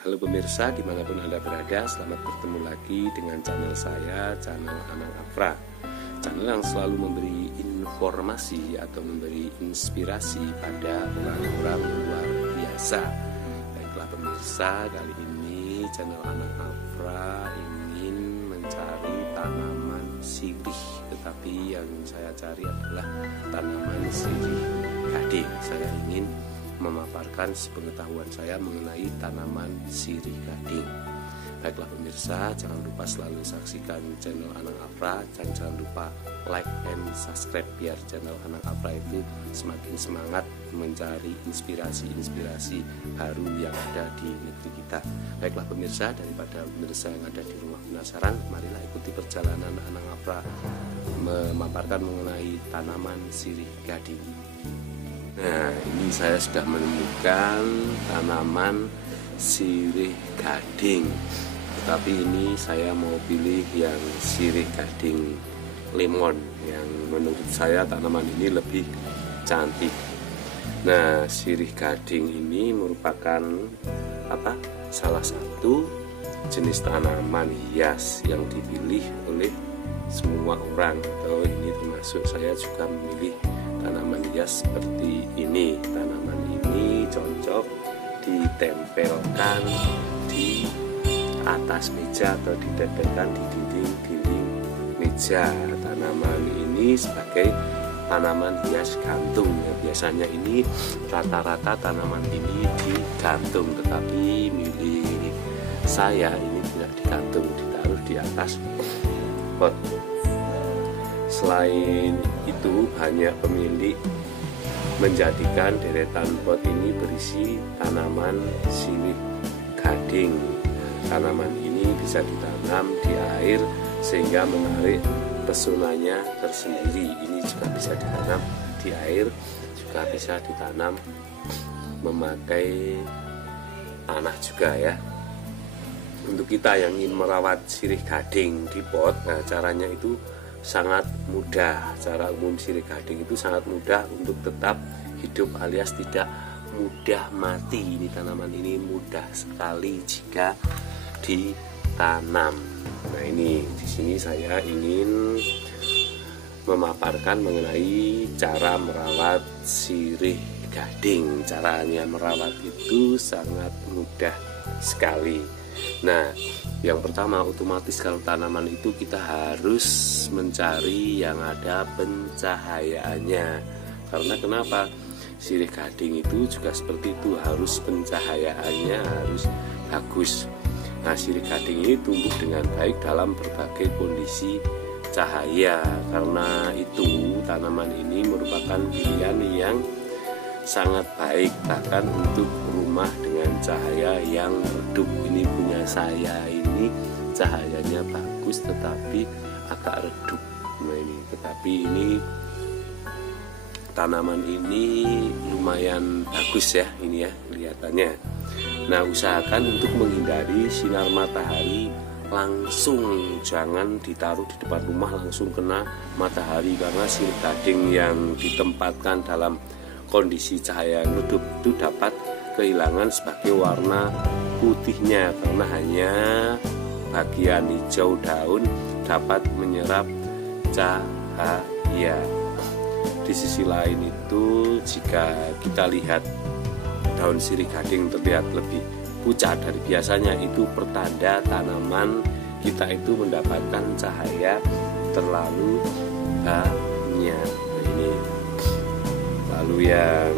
Halo pemirsa, dimanapun Anda berada, selamat bertemu lagi dengan channel saya, channel Anang Afra. Channel yang selalu memberi informasi atau memberi inspirasi pada orang-orang luar biasa. Baiklah pemirsa, kali ini channel Anang Afra ingin mencari tanaman sirih. Tetapi yang saya cari adalah tanaman sirih gading. Saya ingin memaparkan sepengetahuan saya mengenai tanaman sirih gading. Baiklah pemirsa, jangan lupa selalu saksikan channel Anang Afra dan jangan lupa like and subscribe biar channel Anang Afra itu semakin semangat mencari inspirasi-inspirasi baru yang ada di negeri kita. Baiklah pemirsa, daripada pemirsa yang ada di rumah penasaran, marilah ikuti perjalanan Anang Afra memaparkan mengenai tanaman sirih gading. Nah, ini saya sudah menemukan tanaman sirih gading. Tetapi ini saya mau pilih yang sirih gading lemon, yang menurut saya tanaman ini lebih cantik. Nah, sirih gading ini merupakan salah satu jenis tanaman hias yang dipilih oleh semua orang, atau ini termasuk saya juga memilih tanaman hias seperti ini. Tanaman ini cocok ditempelkan di atas meja atau ditempelkan di dinding-dinding meja. Tanaman ini sebagai tanaman hias gantung. Biasanya ini rata-rata tanaman ini digantung, tetapi milik saya ini tidak digantung, ditaruh di atas pot. Selain itu, banyak pemilik menjadikan deretan pot ini berisi tanaman sirih gading. Tanaman ini bisa ditanam di air sehingga menarik pesonanya tersendiri. Ini juga bisa ditanam di air, juga bisa ditanam memakai tanah juga ya. Untuk kita yang ingin merawat sirih gading di pot, nah caranya itu sangat mudah. Cara umum sirih gading itu sangat mudah untuk tetap hidup alias tidak mudah mati. Ini tanaman ini mudah sekali jika ditanam. Nah, ini di sini saya ingin memaparkan mengenai cara merawat sirih gading. Caranya merawat itu sangat mudah sekali. Nah, yang pertama, otomatis kalau tanaman itu kita harus mencari yang ada pencahayaannya. Karena kenapa? Sirih gading itu juga seperti itu, harus pencahayaannya harus bagus. Nah, sirih gading ini tumbuh dengan baik dalam berbagai kondisi cahaya. Karena itu tanaman ini merupakan pilihan yang sangat baik bahkan untuk rumah dengan cahaya yang redup. Ini punya saya ini cahayanya bagus tetapi agak redup. Nah, ini tetapi ini tanaman ini lumayan bagus ya, ini ya kelihatannya. Nah, usahakan untuk menghindari sinar matahari langsung, jangan ditaruh di depan rumah langsung kena matahari, karena sirih gading yang ditempatkan dalam kondisi cahaya yang redup itu dapat kehilangan sebagai warna putihnya, karena hanya bagian hijau daun dapat menyerap cahaya. Di sisi lain itu, jika kita lihat daun sirih gading terlihat lebih pucat dari biasanya, itu pertanda tanaman kita itu mendapatkan cahaya terlalu banyak. Ini lalu yang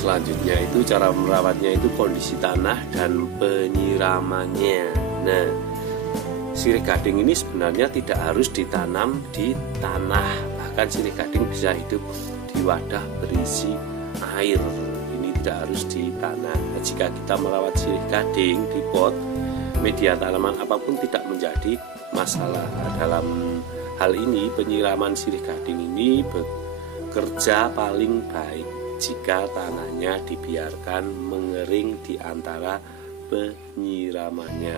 selanjutnya itu cara merawatnya itu kondisi tanah dan penyiramannya. Nah, sirih gading ini sebenarnya tidak harus ditanam di tanah, bahkan sirih gading bisa hidup di wadah berisi air. Ini tidak harus di tanah. Nah, jika kita merawat sirih gading di pot, media tanaman apapun tidak menjadi masalah. Nah, dalam hal ini penyiraman sirih gading ini kerja paling baik jika tanahnya dibiarkan mengering di antara penyiramannya.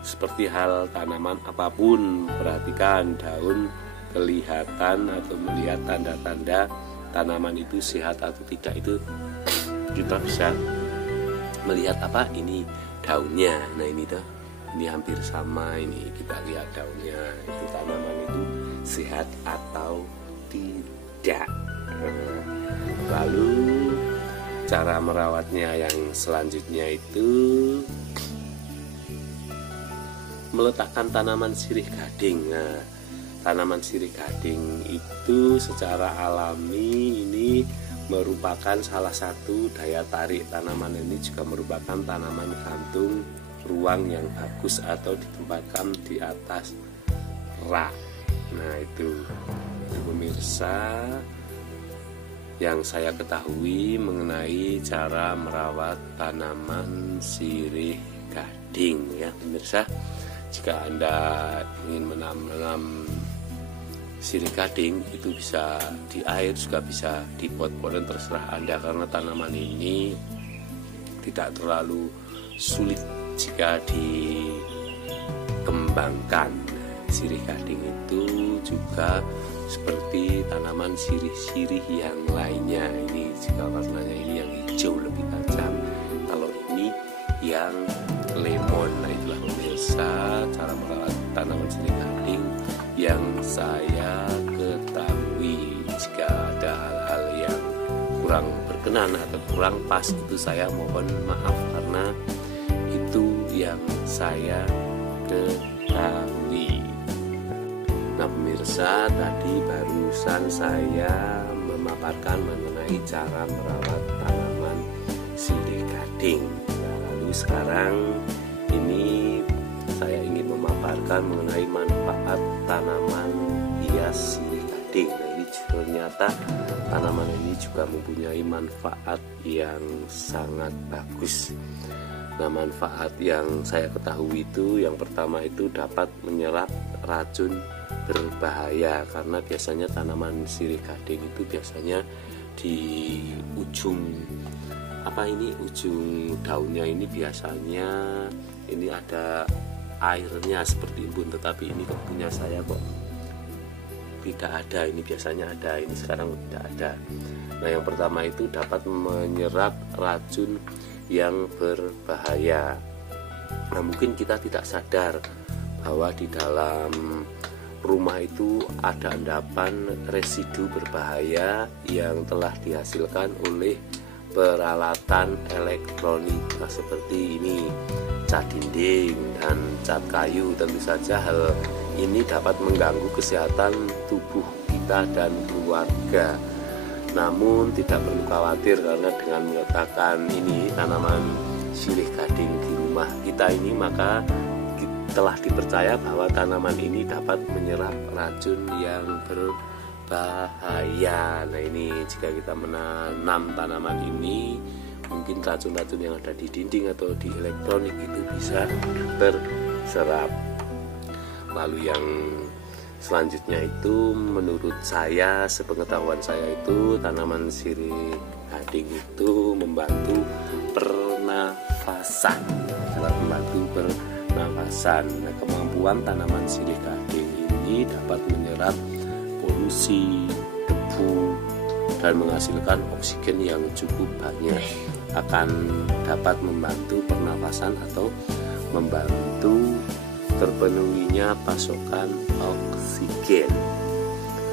Seperti hal tanaman apapun, perhatikan daun kelihatan atau melihat tanda-tanda tanaman itu sehat atau tidak, itu kita bisa melihat apa ini daunnya. Nah ini tuh, ini hampir sama, ini kita lihat daunnya, itu tanaman itu sehat atau tidak. Lalu cara merawatnya yang selanjutnya itu meletakkan tanaman sirih gading. Nah, tanaman sirih gading itu secara alami ini merupakan salah satu daya tarik. Tanaman ini juga merupakan tanaman gantung ruang yang bagus atau ditempatkan di atas rak. Nah itu pemirsa yang saya ketahui mengenai cara merawat tanaman sirih gading ya pemirsa. Jika Anda ingin menanam sirih gading itu bisa di air, juga bisa di pot-pot, dan terserah Anda, karena tanaman ini tidak terlalu sulit jika dikembangkan. Sirih gading itu juga seperti tanaman sirih-sirih yang lainnya. Ini jika warnanya ini yang hijau lebih tajam, kalau ini yang lemon. Nah itulah pemirsa cara merawat tanaman sirih gading yang saya ketahui. Jika ada hal-hal yang kurang berkenan atau kurang pas, itu saya mohon maaf, karena itu yang saya ketahui. Nah pemirsa, tadi barusan saya memaparkan mengenai cara merawat tanaman sirih gading. Nah, lalu sekarang ini saya ingin memaparkan mengenai manfaat tanaman hias sirih gading. Nah ini ternyata tanaman ini juga mempunyai manfaat yang sangat bagus. Nah manfaat yang saya ketahui itu, yang pertama itu dapat menyerap racun berbahaya, karena biasanya tanaman sirih gading itu biasanya di ujung ujung daunnya ini biasanya ini ada airnya seperti embun, tetapi ini punya saya kok tidak ada. Ini biasanya ada, ini sekarang tidak ada. Nah yang pertama itu dapat menyerap racun yang berbahaya. Nah mungkin kita tidak sadar bahwa di dalam rumah itu ada endapan residu berbahaya yang telah dihasilkan oleh peralatan elektronik. Nah seperti ini cat dinding dan cat kayu. Tentu saja hal ini dapat mengganggu kesehatan tubuh kita dan keluarga. Namun tidak perlu khawatir, karena dengan meletakkan ini tanaman sirih gading di rumah kita ini, maka telah dipercaya bahwa tanaman ini dapat menyerap racun yang berbahaya. Nah ini jika kita menanam tanaman ini, mungkin racun-racun yang ada di dinding atau di elektronik itu bisa terserap. Lalu yang selanjutnya itu, menurut saya, sepengetahuan saya itu, tanaman sirih gading itu membantu pernafasan. Nah, kemampuan tanaman sirih gading ini dapat menyerap polusi, debu, dan menghasilkan oksigen yang cukup banyak. Akan dapat membantu pernafasan atau membantu terpenuhinya pasokan oksigen.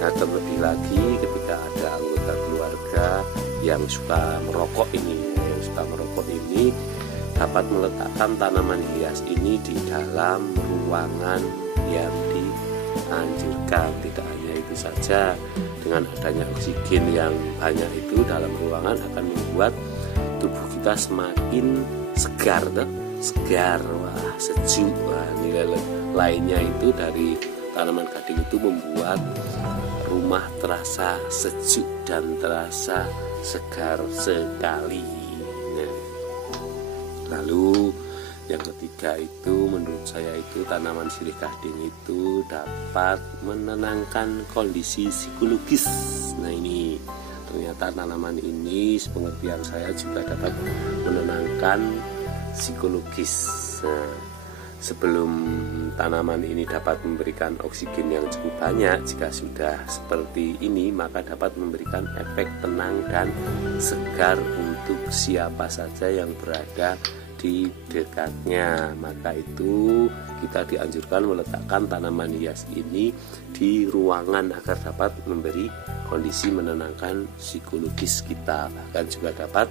Nah terlebih lagi ketika ada anggota keluarga yang suka merokok ini, dapat meletakkan tanaman hias ini di dalam ruangan yang dianjurkan. Tidak hanya itu saja, dengan adanya oksigen yang banyak itu dalam ruangan akan membuat tubuh kita semakin segar, wah sejuk. Wah, nilai lainnya itu dari tanaman gading itu membuat rumah terasa sejuk dan terasa segar sekali. Nah, lalu yang ketiga itu, menurut saya itu tanaman sirih gading itu dapat menenangkan kondisi psikologis. Nah ini ternyata tanaman ini sepengertian saya juga dapat menenangkan psikologis. Nah, sebelum tanaman ini dapat memberikan oksigen yang cukup banyak, jika sudah seperti ini maka dapat memberikan efek tenang dan segar untuk siapa saja yang berada di dekatnya. Maka itu kita dianjurkan meletakkan tanaman hias ini di ruangan agar dapat memberi kondisi menenangkan psikologis kita, bahkan juga dapat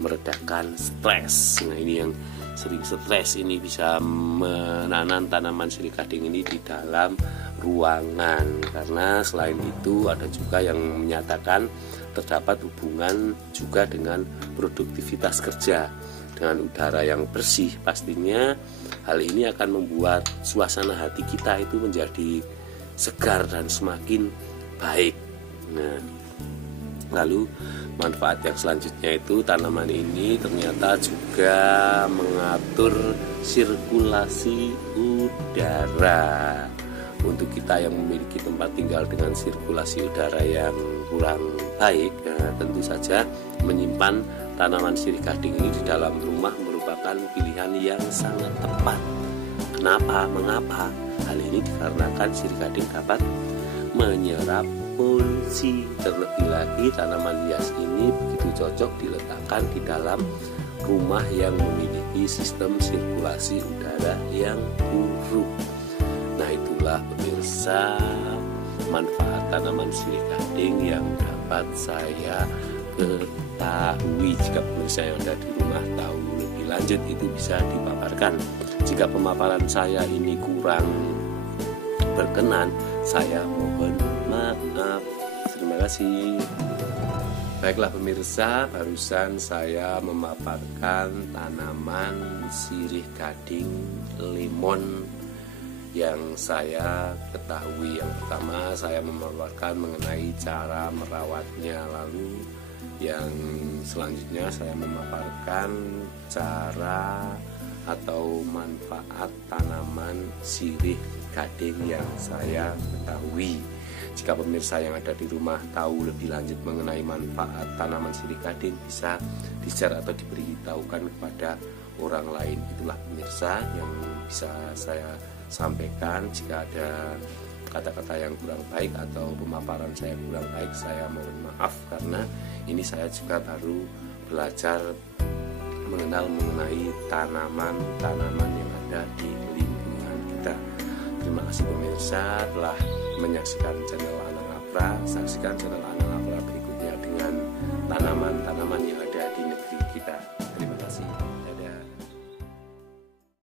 meredakan stres. Nah, ini yang sering stres ini bisa menanam tanaman sirih gading ini di dalam ruangan, karena selain itu ada juga yang menyatakan terdapat hubungan juga dengan produktivitas kerja. Dengan udara yang bersih pastinya hal ini akan membuat suasana hati kita itu menjadi segar dan semakin baik. Nah, lalu manfaat yang selanjutnya itu tanaman ini ternyata juga mengatur sirkulasi udara. Untuk kita yang memiliki tempat tinggal dengan sirkulasi udara yang kurang baik, tentu saja menyimpan tanaman sirih gading ini di dalam rumah merupakan pilihan yang sangat tepat. Kenapa? Mengapa? Hal ini dikarenakan sirih gading dapat menyerap polusi. Terlebih lagi tanaman hias ini begitu cocok diletakkan di dalam rumah yang memiliki sistem sirkulasi udara yang buruk. Nah, itulah pemirsa manfaat tanaman sirih gading yang dapat saya ketahui. Jika pemirsa yang ada di rumah tahu lebih lanjut itu bisa dipaparkan. Jika pemaparan saya ini kurang berkenan, saya mohon maaf. Terima kasih. Baiklah pemirsa, barusan saya memaparkan tanaman sirih gading lemon yang saya ketahui. Yang pertama saya memaparkan mengenai cara merawatnya, lalu yang selanjutnya saya memaparkan cara atau manfaat tanaman sirih gading yang saya ketahui. Jika pemirsa yang ada di rumah tahu lebih lanjut mengenai manfaat tanaman sirih gading, bisa di-share atau diberitahukan kepada orang lain. Itulah pemirsa yang bisa saya sampaikan. Jika ada kata-kata yang kurang baik atau pemaparan saya kurang baik, saya mohon maaf, karena ini saya juga baru belajar mengenal mengenai tanaman-tanaman yang ada di lingkungan kita. Terima kasih pemirsa telah menyaksikan channel Anang Afra. Saksikan channel Anang Afra berikutnya dengan tanaman-tanaman yang ada